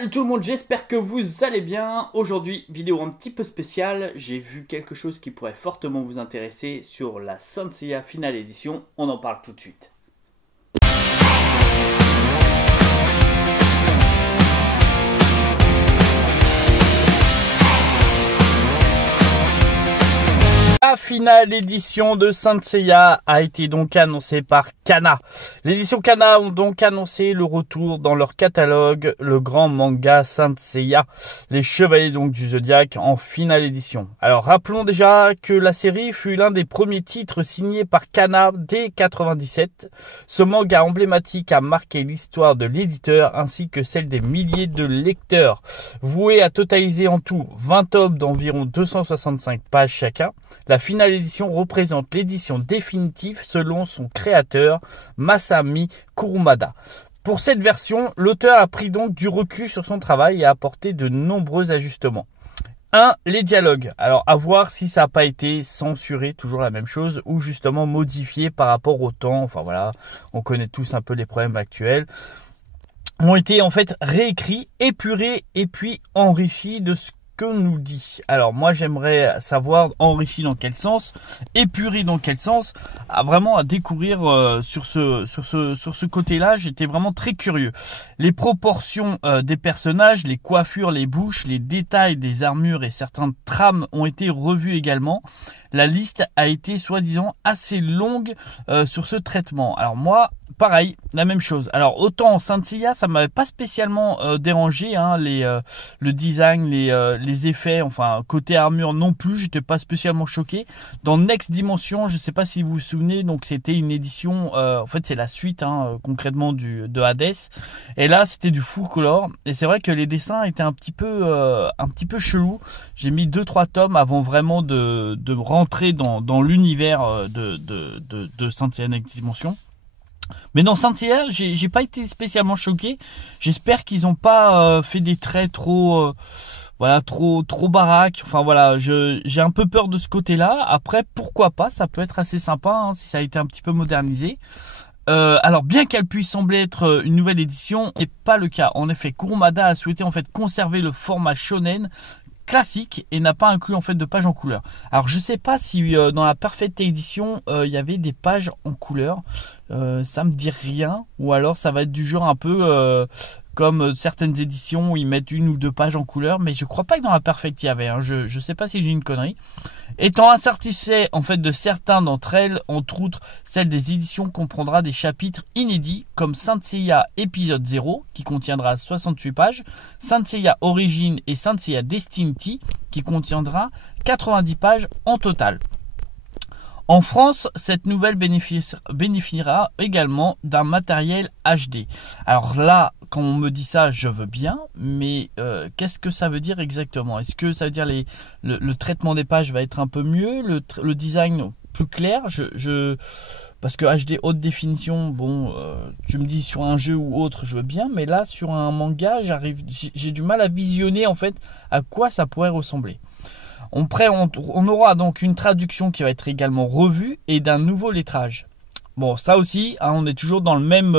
Salut tout le monde, j'espère que vous allez bien. Aujourd'hui, vidéo un petit peu spéciale. J'ai vu quelque chose qui pourrait fortement vous intéresser sur la Saint Seiya Finale Edition. On en parle tout de suite. La finale édition de Saint Seiya a été donc annoncée par Kana. L'édition Kana ont donc annoncé le retour dans leur catalogue, le grand manga Saint Seiya, les Chevaliers donc du Zodiaque en finale édition. Alors rappelons déjà que la série fut l'un des premiers titres signés par Kana dès 97. Ce manga emblématique a marqué l'histoire de l'éditeur ainsi que celle des milliers de lecteurs. Voué à totaliser en tout 20 tomes d'environ 265 pages chacun, la finale édition représente l'édition définitive selon son créateur, Masami Kurumada. Pour cette version, l'auteur a pris donc du recul sur son travail et a apporté de nombreux ajustements. 1. Les dialogues. Alors, à voir si ça n'a pas été censuré, toujours la même chose, ou justement modifié par rapport au temps. Enfin voilà, on connaît tous un peu les problèmes actuels. Ont été en fait réécrits, épurés et puis enrichis de ce que nous dit. Alors moi j'aimerais savoir enrichi dans quel sens, épuré dans quel sens, vraiment à découvrir sur ce côté-là. J'étais vraiment très curieux. Les proportions des personnages, les coiffures, les bouches, les détails des armures et certaines trames ont été revus également. La liste a été soi-disant assez longue sur ce traitement. Alors moi, pareil, la même chose. Alors autant en Saint Seiya, ça m'avait pas spécialement dérangé, hein, le design, les effets, enfin côté armure non plus, j'étais pas spécialement choqué. Dans Next Dimension, je sais pas si vous vous souvenez, donc c'était une édition, en fait c'est la suite concrètement de Hades. Et là c'était du full color. Et c'est vrai que les dessins étaient un petit peu chelous. J'ai mis 2-3 tomes avant vraiment de rentrer dans l'univers de Saint Seiya Next Dimension. Mais dans Saint Seiya, j'ai pas été spécialement choqué. J'espère qu'ils n'ont pas fait des traits trop baraques. Enfin voilà, j'ai un peu peur de ce côté-là. Après, pourquoi pas, ça peut être assez sympa hein, si ça a été un petit peu modernisé. Alors bien qu'elle puisse sembler être une nouvelle édition, n'est pas le cas. En effet, Kurumada a souhaité en fait conserver le format shonen classique et n'a pas inclus en fait de pages en couleur. Alors je sais pas si dans la Perfect Edition il y avait des pages en couleur, ça me dit rien, ou alors ça va être du genre un peu comme certaines éditions où ils mettent 1 ou 2 pages en couleur, mais je crois pas que dans la Perfect il y avait, hein. Je sais pas si j'ai une connerie. Étant insatisfait en fait de certains d'entre elles, entre autres celle des éditions comprendra des chapitres inédits comme Saint Seiya épisode 0 qui contiendra 68 pages, Saint Seiya Origin et Saint Seiya Destiny qui contiendra 90 pages en total. En France, cette nouvelle bénéficiera également d'un matériel HD. Alors là, quand on me dit ça, je veux bien, mais qu'est-ce que ça veut dire exactement? Est-ce que ça veut dire le traitement des pages va être un peu mieux, le design plus clair? Parce que HD haute définition, bon, tu me dis sur un jeu ou autre, je veux bien, mais là sur un manga, j'ai du mal à visionner en fait à quoi ça pourrait ressembler. On aura donc une traduction qui va être également revue et d'un nouveau lettrage. Bon, ça aussi, hein, on est toujours dans le même...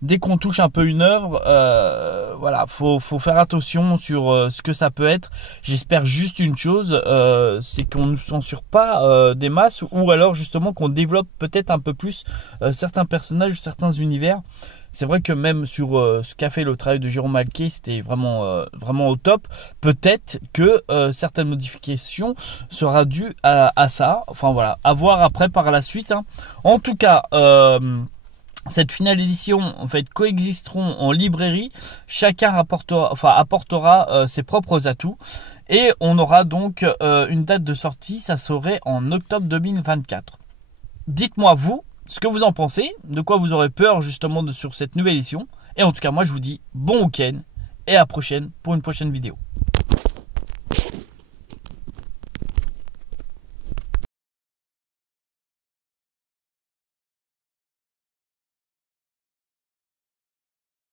dès qu'on touche un peu une œuvre, voilà, faut faire attention sur ce que ça peut être. J'espère juste une chose, c'est qu'on ne censure pas des masses, ou alors justement qu'on développe peut-être un peu plus certains personnages ou certains univers. C'est vrai que même sur ce qu'a fait le travail de Jérôme Alquet, c'était vraiment au top. Peut-être que certaines modifications sera dues à ça. Enfin voilà, à voir après par la suite, hein. En tout cas, cette finale édition en fait coexisteront en librairie. Chacun apportera ses propres atouts. Et on aura donc une date de sortie, ça serait en octobre 2024. Dites-moi vous ce que vous en pensez, de quoi vous aurez peur justement sur cette nouvelle édition. Et en tout cas, moi je vous dis bon week-end et à la prochaine pour une prochaine vidéo.